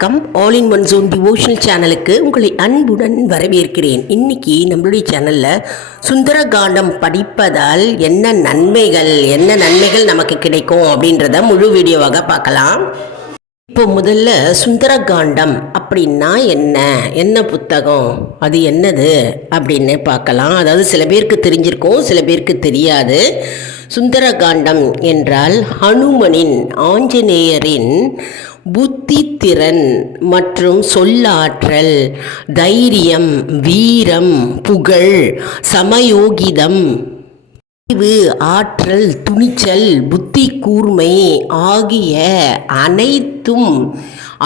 வணக்கம். All in one zone devotional சேனலுக்கு உங்களை அன்புடன் வரவேற்கிறேன். இன்னைக்கு நம்மளுடைய சேனலில் சுந்தரகாண்டம் படிப்பதால் என்ன நன்மைகள் நமக்கு கிடைக்கும் அப்படின்றத முழு வீடியோவாக பார்க்கலாம். இப்போ முதல்ல சுந்தரகாண்டம் அப்படின்னா என்ன புத்தகம், அது என்னது அப்படின்னு பார்க்கலாம். அதாவது சில பேருக்கு தெரிஞ்சிருக்கும், சில பேருக்கு தெரியாது. சுந்தரகாண்டம் என்றால் ஹனுமனின், ஆஞ்சநேயரின் புத்தி திறன் மற்றும் சொல்லாற்றல், தைரியம், வீரம், புகழ், சமயோகிதம், அறிவு, ஆற்றல், துணிச்சல், புத்தி கூர்மை ஆகிய அனைத்தும்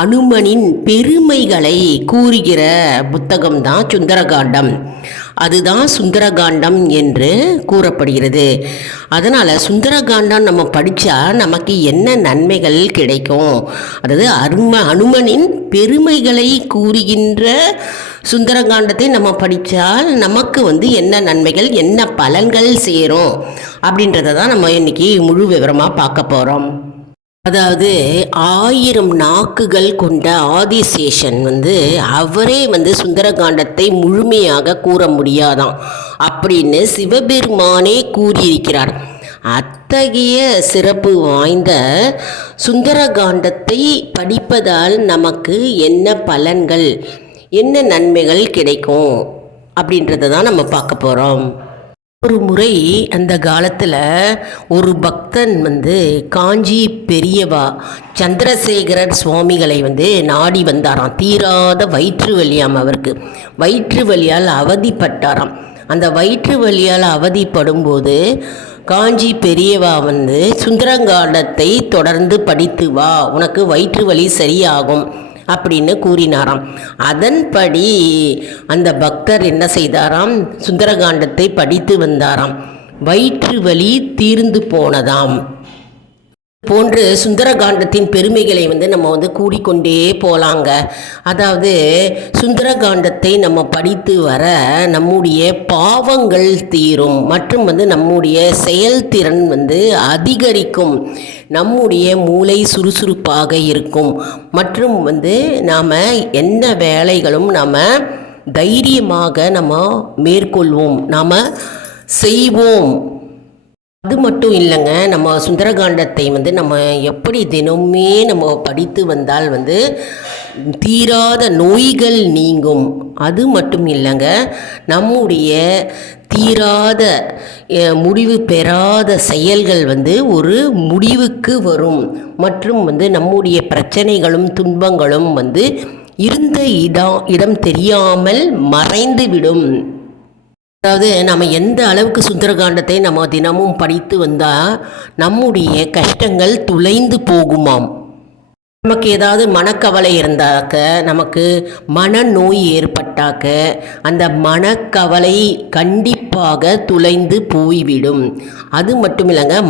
அனுமனின் பெருமைகளை கூறுகிற புத்தகம்தான் சுந்தரகாண்டம். அதுதான் சுந்தரகாண்டம் என்று கூறப்படுகிறது. அதனால் சுந்தரகாண்டம் நம்ம படித்தா நமக்கு என்ன நன்மைகள் கிடைக்கும், அதாவது அனுமனின் பெருமைகளை கூறுகின்ற சுந்தரகாண்டத்தை நம்ம படித்தால் நமக்கு என்ன நன்மைகள், என்ன பலன்கள் சேரும் அப்படின்றத தான் நம்ம இன்றைக்கி முழு விவரமாக பார்க்க போகிறோம். அதாவது 1000 நாக்குகள் கொண்ட ஆதிசேஷன் அவரே சுந்தரகாண்டத்தை முழுமையாக கூற முடியாதாம் அப்படின்னு சிவபெருமானே கூறியிருக்கிறார். அத்தகைய சிறப்பு வாய்ந்த சுந்தரகாண்டத்தை படிப்பதால் நமக்கு என்ன பலன்கள், என்ன நன்மைகள் கிடைக்கும் அப்படின்றத தான் நம்ம பார்க்க போகிறோம். ஒரு முறை அந்த காலத்தில் ஒரு பக்தன் காஞ்சி பெரியவா சந்திரசேகரர் சுவாமிகளை நாடி வந்தாராம். தீராத வயிற்று வலியாம், அவருக்கு வயிற்று வலியால் அவதிப்பட்டாராம். அந்த வயிற்று வலியால் அவதிப்படும்போது காஞ்சி பெரியவா சுந்தரகாண்டத்தை தொடர்ந்து படித்து வா, உனக்கு வயிற்று வலி சரியாகும் அப்படின்னு கூறினாராம். அதன்படி அந்த பக்தர் என்ன செய்தாராம், சுந்தரகாண்டத்தை படித்து வந்தாராம். வயிற்று வலி தீர்ந்து போனதாம். போன்று சுந்தரகாண்டத்தின் பெருமைகளை நம்ம கூடிக்கொண்டே போகலாங்க. அதாவது சுந்தரகாண்டத்தை நம்ம படித்து வர நம்முடைய பாவங்கள் தீரும் மற்றும் நம்முடைய செயல்திறன் அதிகரிக்கும், நம்முடைய மூளை சுறுசுறுப்பாக இருக்கும் மற்றும் நாம் என்ன வேலைகளும் நாம் தைரியமாக நம்ம மேற்கொள்வோம், நாம் செய்வோம். அது மட்டும் இல்லைங்க, நம்ம சுந்தரகாண்டத்தை நம்ம எப்படி தினமுமே நம்ம படித்து வந்தால் தீராத நோய்கள் நீங்கும். அது மட்டும் இல்லைங்க, நம்முடைய தீராத முடிவு பெறாத செயல்கள் ஒரு முடிவுக்கு வரும் மற்றும் நம்முடைய பிரச்சனைகளும் துன்பங்களும் இருந்த இடம் தெரியாமல் மறைந்துவிடும். அதாவது நம்ம எந்த அளவுக்கு சுந்தரகாண்டத்தை நம்ம தினமும் படித்து வந்தால் நம்முடைய கஷ்டங்கள் துளைந்து போகுமாம். நமக்கு ஏதாவது மனக்கவலை இருந்தாக்க, நமக்கு மனநோய் ஏற்பட்டாக்க அந்த மனக்கவலை கண்டிப்பாக துளைந்து போய்விடும். அது மட்டும் இல்லைங்க,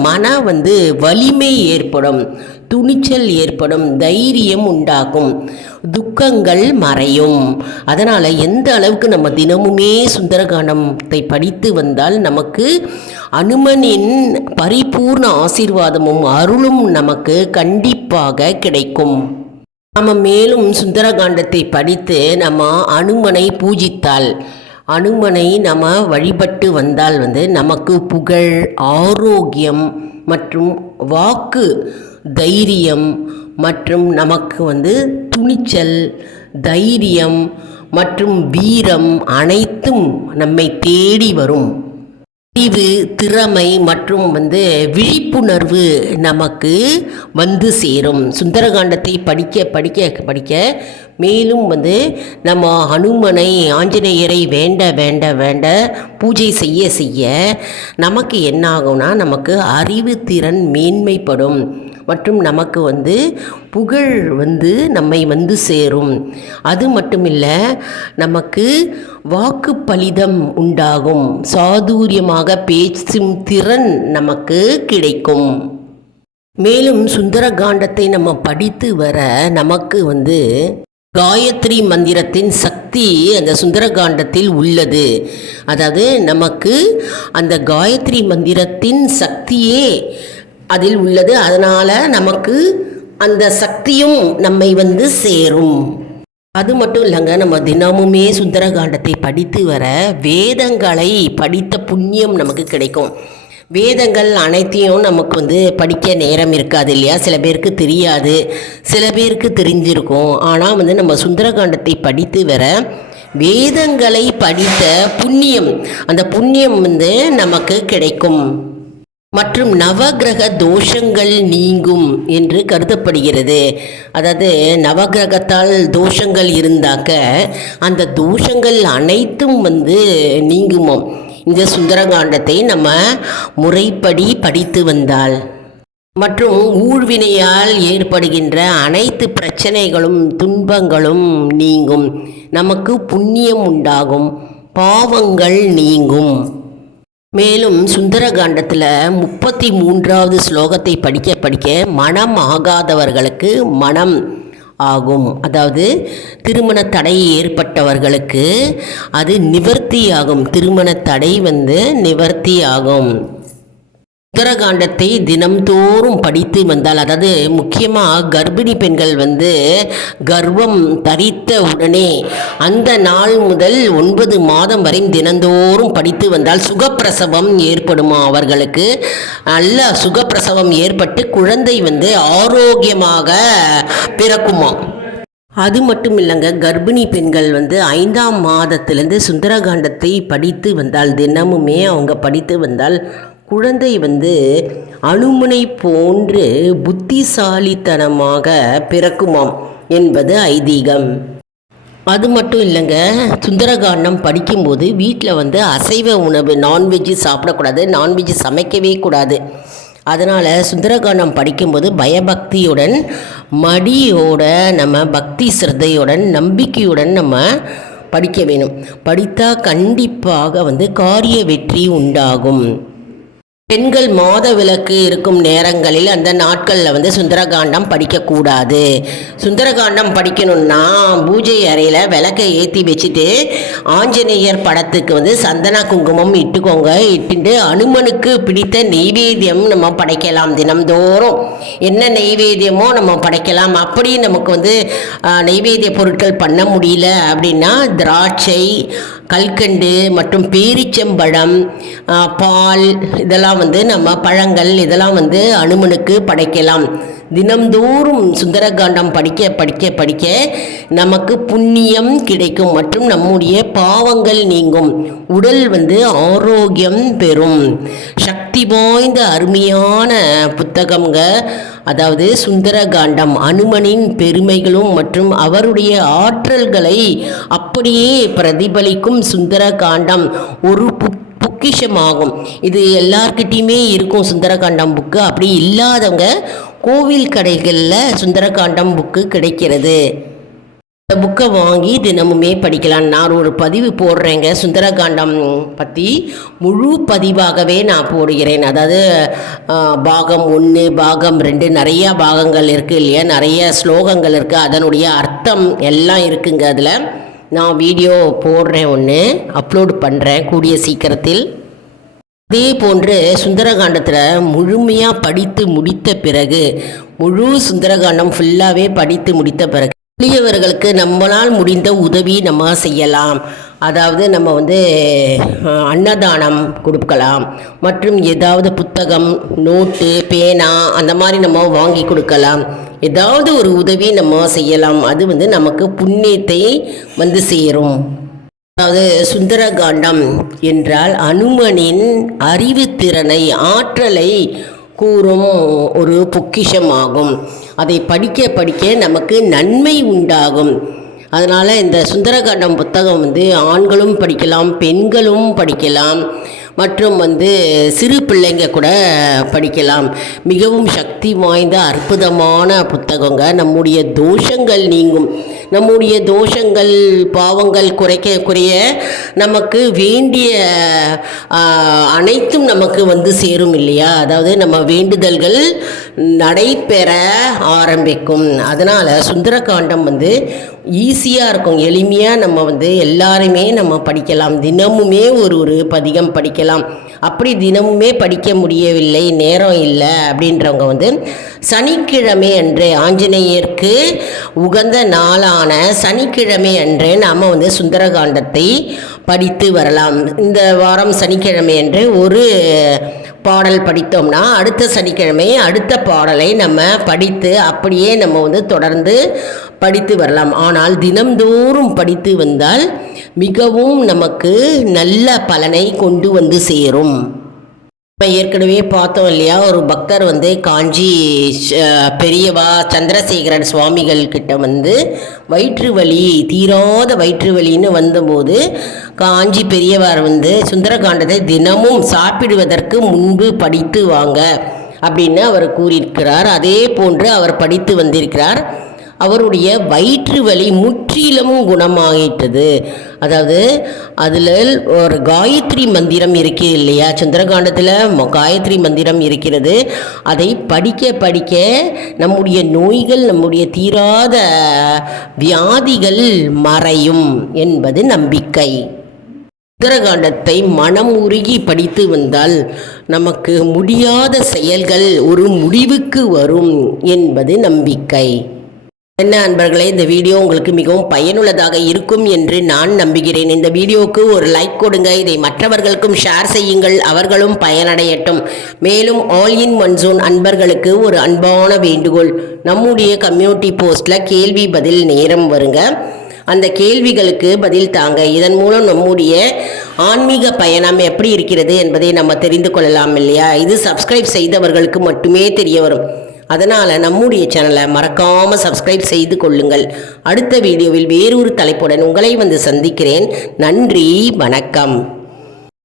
வலிமை ஏற்படும், துணிச்சல் ஏற்படும், தைரியம் உண்டாகும், துக்கங்கள் மறையும். அதனால் எந்த அளவுக்கு நம்ம தினமுமே சுந்தரகாண்டத்தை படித்து வந்தால் நமக்கு அனுமனின் பரிபூர்ண ஆசீர்வாதமும் அருளும் நமக்கு கண்டிப்பாக கிடைக்கும். நம்ம மேலும் சுந்தரகாண்டத்தை படித்து நம்ம அனுமனை பூஜித்தால், அனுமனை நம்ம வழிபட்டு வந்தால் நமக்கு புகழ், ஆரோக்கியம் மற்றும் வாக்கு, தைரியம் மற்றும் நமக்கு துணிச்சல், தைரியம் மற்றும் வீரம் அனைத்தும் நம்மை தேடி வரும். அறிவு, திறமை மற்றும் விழிப்புணர்வு நமக்கு சேரும். சுந்தரகாண்டத்தை படிக்க படிக்க படிக்க மேலும் நம்ம ஹனுமனை, ஆஞ்சநேயரை வேண்ட பூஜை செய்ய செய்ய நமக்கு என்ன ஆகும்னா, நமக்கு அறிவு திறன் மேன்மைப்படும் மற்றும் நமக்கு புகழ் நம்மை சேரும். அது மட்டும் இல்லை, நமக்கு வாக்கு பலிதம் உண்டாகும், சாதுரியமாக பேசும் திறன் நமக்கு கிடைக்கும். மேலும் சுந்தரகாண்டத்தை நம்ம படித்து வர நமக்கு காயத்ரி மந்திரத்தின் சக்தி அந்த சுந்தரகாண்டத்தில் உள்ளது. அதாவது நமக்கு அந்த காயத்ரி மந்திரத்தின் சக்தியே அதில் உள்ளது. அதனால் நமக்கு அந்த சக்தியும் நம்மை வந்து சேரும். அது மட்டும் இல்லைங்க, நம்ம தினமுமே சுந்தரகாண்டத்தை படித்து வர வேதங்களை படித்த புண்ணியம் நமக்கு கிடைக்கும். வேதங்கள் அனைத்தையும் நமக்கு வந்து படிக்க நேரம் இருக்காது இல்லையா? சில பேருக்கு தெரியாது, சில பேருக்கு தெரிஞ்சிருக்கும். ஆனால் வந்து நம்ம சுந்தரகாண்டத்தை படித்து வர வேதங்களை படித்த புண்ணியம், அந்த புண்ணியம் வந்து நமக்கு கிடைக்கும். மற்றும் நவகிரக தோஷங்கள் நீங்கும் என்று கருதப்படுகிறது. அதாவது நவகிரகத்தால் தோஷங்கள் இருந்தாக்க அந்த தோஷங்கள் அனைத்தும் வந்து நீங்குமோம் இந்த சுந்தரகாண்டத்தை நம்ம முறைப்படி படித்து வந்தால். மற்றும் ஊழ்வினையால் ஏற்படுகின்ற அனைத்து பிரச்சனைகளும் துன்பங்களும் நீங்கும், நமக்கு புண்ணியம் உண்டாகும், பாவங்கள் நீங்கும். மேலும் சுந்தரகாண்டத்தில் 33வது ஸ்லோகத்தை படிக்க படிக்க மனம் ஆகாதவர்களுக்கு மனம் ஆகும். அதாவது திருமண தடை ஏற்பட்டவர்களுக்கு அது நிவர்த்தி ஆகும். திருமண தடை வந்து நிவர்த்தி ஆகும். சுந்தரகாண்டத்தை தினம்தோறும் படித்து வந்தால், அதாவது முக்கியமாக கர்ப்பிணி பெண்கள் வந்து கர்ப்பம் தரித்த உடனே அந்த நாள் முதல் 9 மாதம் வரை தினந்தோறும் படித்து வந்தால் சுகப்பிரசவம் ஏற்படுமா அவர்களுக்கு. நல்ல சுகப்பிரசவம் ஏற்பட்டு குழந்தை வந்து ஆரோக்கியமாக பிறக்குமா. அது மட்டும் இல்லைங்க, கர்ப்பிணி பெண்கள் வந்து 5ஆம் மாதத்திலேருந்து சுந்தரகாண்டத்தை படித்து வந்தால், தினமுமே அவங்க படித்து வந்தால் குழந்தை வந்து அனுமனை போன்று புத்திசாலித்தனமாக பிறக்குமாம் என்பது ஐதீகம். அது மட்டும் இல்லைங்க, சுந்தரகாண்டம் படிக்கும்போது வீட்டில் வந்து அசைவ உணவு, நான்வெஜ்ஜு சாப்பிடக்கூடாது, நான்வெஜ்ஜு சமைக்கவே கூடாது. அதனால் சுந்தரகாண்டம் படிக்கும்போது பயபக்தியுடன், மடியோட, நம்ம பக்தி சிரத்தையுடன், நம்பிக்கையுடன் நம்ம படிக்க வேணும். படித்தால் கண்டிப்பாக வந்து காரிய வெற்றி உண்டாகும். பெண்கள் மாத விலக்கு இருக்கும் நேரங்களில் அந்த நாட்களில் வந்து சுந்தரகாண்டம் படிக்கக்கூடாது. சுந்தரகாண்டம் படிக்கணும்னா பூஜை அறையில் விளக்கை ஏற்றி வச்சுட்டு ஆஞ்சநேயர் படத்துக்கு வந்து சந்தன குங்குமம் இட்டுக்கோங்க. இட்டுட்டு அனுமனுக்கு பிடித்த நெய்வேத்தியம் நம்ம படைக்கலாம். தினம்தோறும் என்ன நெய்வேத்தியமோ நம்ம படைக்கலாம். அப்படி நமக்கு வந்து நெய்வேத்திய பொருட்கள் பண்ண முடியல அப்படின்னா திராட்சை, கல்கண்டு மற்றும் பேரிச்சம்பழம், பால், இதெல்லாம் வந்து நம்ம பழங்கள் இதெல்லாம் வந்து அனுமனுக்கு படைக்கலாம். தினம்தோறும் சுந்தரகாண்டம் படிக்க படிக்க படிக்க நமக்கு புண்ணியம் கிடைக்கும் மற்றும் நம்முடைய பாவங்கள் நீங்கும், உடல் வந்து ஆரோக்கியம் பெறும். சக்தி வாய்ந்த அருமையான புத்தகங்க. அதாவது சுந்தரகாண்டம் அனுமனின் பெருமைகளும் மற்றும் அவருடைய ஆற்றல்களை அப்படியே பிரதிபலிக்கும் சுந்தரகாண்டம் ஒரு பொக்கிஷமாகும். இது எல்லார்கிட்டையுமே இருக்கும் சுந்தரகாண்டம் புக்கு. அப்படி இல்லாதவங்க கோவில் கடைகளில் சுந்தரகாண்டம் புக்கு கிடைக்கிறது. இந்த புக்கை வாங்கி தினமுமே படிக்கலாம். நான் ஒரு பதிவு போடுறேங்க சுந்தரகாண்டம் பற்றி, முழு பதிவாகவே நான் போடுகிறேன். அதாவது பாகம் 1, பாகம் 2, நிறையா பாகங்கள் இருக்குது இல்லையா, நிறைய ஸ்லோகங்கள் இருக்குது, அதனுடைய அர்த்தம் எல்லாம் இருக்குங்க. அதில் நான் வீடியோ போடுறேன், ஒன்று அப்லோடு பண்ணுறேன் கூடிய சீக்கிரத்தில். அதே போன்று சுந்தரகாண்டத்தில் முழுமையாக படித்து முடித்த பிறகு, முழு சுந்தரகாண்டம் ஃபுல்லாகவே படித்து முடித்த பிறகு எளியவர்களுக்கு நம்மளால் முடிந்த உதவி நம்ம செய்யலாம். அதாவது நம்ம வந்து அன்னதானம் கொடுக்கலாம், மற்றும் ஏதாவது புத்தகம், நோட்டு, பேனா அந்த மாதிரி நம்ம வாங்கி கொடுக்கலாம். ஏதாவது ஒரு உதவி நம்ம செய்யலாம். அது வந்து நமக்கு புண்ணியத்தை வந்து சேரும். அதாவது சுந்தரகாண்டம் என்றால் அனுமனின் அறிவுத்திறனை, ஆற்றலை கூறும் ஒரு பொக்கிஷமாகும். அதை படிக்க படிக்க நமக்கு நன்மை உண்டாகும். அதனால் இந்த சுந்தரகாண்டம் புத்தகம் வந்து ஆண்களும் படிக்கலாம், பெண்களும் படிக்கலாம், மற்றும் வந்து சிறு பிள்ளைங்க கூட படிக்கலாம். மிகவும் சக்தி வாய்ந்த அற்புதமான புத்தகங்க. நம்முடைய தோஷங்கள் நீங்கும், நம்முடைய தோஷங்கள் பாவங்கள் குறைய நமக்கு வேண்டிய அனைத்தும் நமக்கு வந்து சேரும் இல்லையா. அதாவது நம்ம வேண்டுதல்கள் நடைபெற ஆரம்பிக்கும். அதனால் சுந்தரகாண்டம் வந்து ஈஸியாக இருக்கும், எளிமையாக நம்ம வந்து எல்லாருமே நம்ம படிக்கலாம். தினமுமே ஒரு பதிகம் படிக்கலாம். அப்படி தினமுமே படிக்க முடியவில்லை, நேரம் இல்லை அப்படின்றவங்க வந்து சனிக்கிழமை அன்று ஆஞ்சநேயருக்கு உகந்த நாளான சனிக்கிழமை அன்று நாம் வந்து சுந்தரகாண்டத்தை படித்து வரலாம். இந்த வாரம் சனிக்கிழமை அன்று ஒரு பாடல் படித்தோம்னா அடுத்த சனிக்கிழமை அடுத்த பாடலை நம்ம படித்து அப்படியே நம்ம வந்து தொடர்ந்து படித்து வரலாம். ஆனால் தினம்தோறும் படித்து வந்தால் மிகவும் நமக்கு நல்ல பலனை கொண்டு வந்து சேரும். நம்ம ஏற்கனவே பார்த்தோம் இல்லையா, ஒரு பக்தர் வந்து காஞ்சி பெரியவா சந்திரசேகரன் சுவாமிகள் கிட்ட வந்து வயிற்று வலி, தீராத வயிற்று வலின்னு வந்தபோது காஞ்சி பெரியவார் வந்து சுந்தரகாண்டத்தை தினமும் சாப்பிடுவதற்கு முன்பு படித்து வாங்க அப்படின்னு அவர் கூறியிருக்கிறார். அதே போன்று அவர் படித்து வந்திருக்கிறார். அவருடைய வயிற்று வலி முற்றிலும் குணமாகிட்டது. அதாவது அதில் ஒரு காயத்ரி மந்திரம் இருக்குது இல்லையா, சுந்தரகாண்டத்தில் காயத்ரி மந்திரம் இருக்கிறது. அதை படிக்க படிக்க நம்முடைய நோய்கள், நம்முடைய தீராத வியாதிகள் மறையும் என்பது நம்பிக்கை. சுந்தரகாண்டத்தை மனம் உருகி படித்து வந்தால் நமக்கு முடியாத செயல்கள் ஒரு முடிவுக்கு வரும் என்பது நம்பிக்கை. என்ன அன்பர்களே, இந்த வீடியோ உங்களுக்கு மிகவும் பயனுள்ளதாக இருக்கும் என்று நான் நம்புகிறேன். இந்த வீடியோவுக்கு ஒரு லைக் கொடுங்க, இதை மற்றவர்களுக்கும் ஷேர் செய்யுங்கள், அவர்களும் பயனடையட்டும். மேலும் ஆல் இன் ஒன் ஜோன் அன்பர்களுக்கு ஒரு அன்பான வேண்டுகோள், நம்முடைய கம்யூனிட்டி போஸ்டில் கேள்வி பதில் நேரம் வருங்க, அந்த கேள்விகளுக்கு பதில் தாங்க. இதன் மூலம் நம்முடைய ஆன்மீக பயணம் எப்படி இருக்கிறது என்பதை நம்ம தெரிந்து கொள்ளலாம் இல்லையா. இது சப்ஸ்கிரைப் செய்தவர்களுக்கு மட்டுமே தெரிய வரும். அதனால் நம்முடைய சேனலை மறக்காமல் சப்ஸ்கிரைப் செய்து கொள்ளுங்கள். அடுத்த வீடியோவில் வேறொரு தலைப்புடன் உங்களை வந்து சந்திக்கிறேன். நன்றி, வணக்கம்.